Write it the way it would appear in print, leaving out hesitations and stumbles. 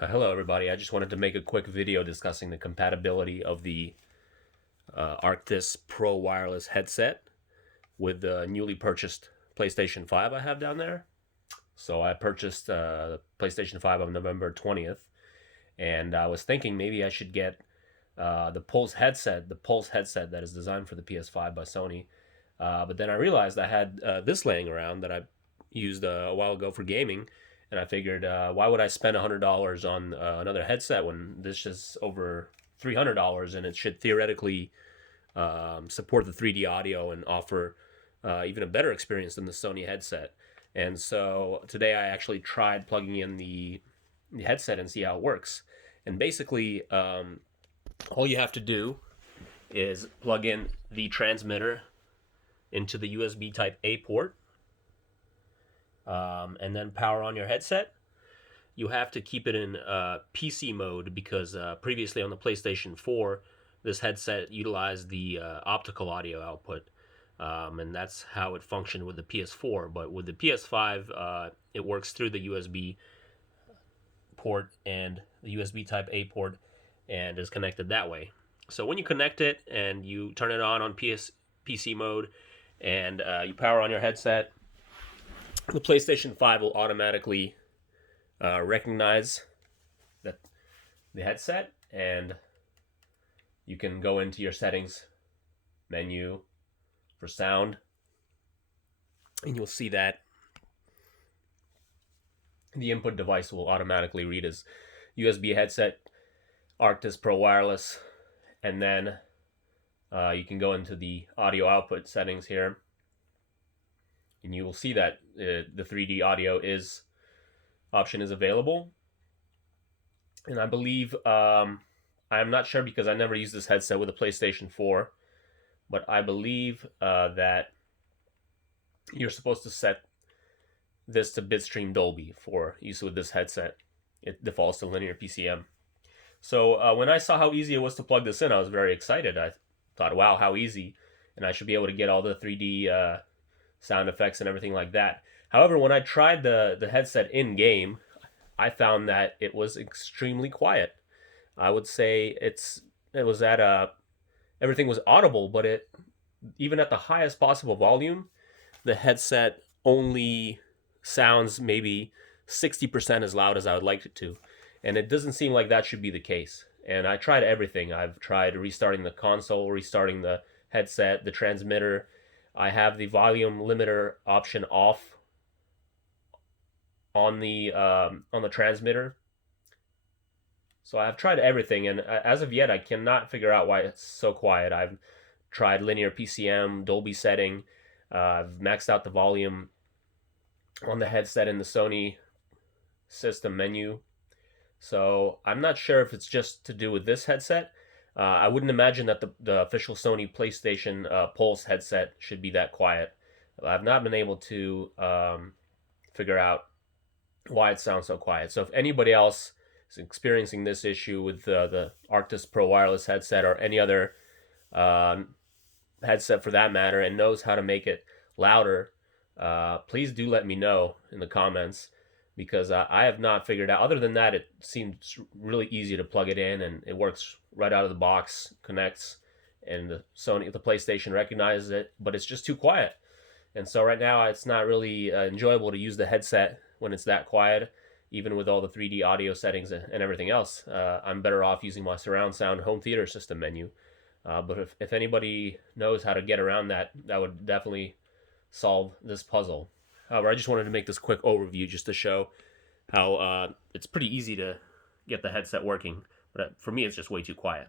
Hello everybody, I just wanted to make a quick video discussing the compatibility of the Arctis Pro Wireless Headset with the newly purchased PlayStation 5 I have down there. So I purchased the PlayStation 5 on November 20th, and I was thinking maybe I should get the Pulse headset that is designed for the PS5 by Sony. But then I realized I had this laying around that I used a while ago for gaming, and I figured, why would I spend $100 on another headset when this is over $300 and it should theoretically support the 3D audio and offer even a better experience than the Sony headset. And so today I actually tried plugging in the headset and see how it works. And basically, all you have to do is plug in the transmitter into the USB Type A port, and then power on your headset. You have to keep it in PC mode because previously on the PlayStation 4, this headset utilized the optical audio output, and that's how it functioned with the PS4. But with the PS5, it works through the USB port and the USB Type A port and is connected that way. So when you connect it and you turn it on PC mode and you power on your headset, the PlayStation 5 will automatically recognize that the headset, and you can go into your settings menu for sound, and you'll see that the input device will automatically read as USB headset, Arctis Pro Wireless, and then you can go into the audio output settings here, and you will see that the 3D audio option is available. And I believe, I'm not sure because I never used this headset with a PlayStation 4, but I believe that you're supposed to set this to bitstream Dolby for use with this headset. It defaults to linear PCM. So when I saw how easy it was to plug this in, I was very excited. I thought, wow, how easy. And I should be able to get all the 3D sound effects and everything like that. However, when I tried the headset in game, I found that it was extremely quiet. I would say it was at everything was audible, but it, even at the highest possible volume, the headset only sounds maybe 60% as loud as I would like it to. And it doesn't seem like that should be the case. And I tried everything. I've tried restarting the console, restarting the headset, the transmitter. I have the volume limiter option off on the transmitter. So I've tried everything, and as of yet, I cannot figure out why it's so quiet. I've tried linear PCM, Dolby setting. I've maxed out the volume on the headset in the Sony system menu. So I'm not sure if it's just to do with this headset. I wouldn't imagine that the official Sony PlayStation Pulse headset should be that quiet. I've not been able to figure out why it sounds so quiet. So if anybody else is experiencing this issue with the Arctis Pro Wireless headset or any other headset for that matter and knows how to make it louder, please do let me know in the comments, because I have not figured out. Other than that, it seems really easy to plug it in, and it works right out of the box, connects, and the PlayStation recognizes it, but it's just too quiet. And so right now, it's not really enjoyable to use the headset when it's that quiet, even with all the 3D audio settings and everything else. I'm better off using my surround sound home theater system menu. But if anybody knows how to get around that, that would definitely solve this puzzle. However, I just wanted to make this quick overview just to show how it's pretty easy to get the headset working. But for me, it's just way too quiet.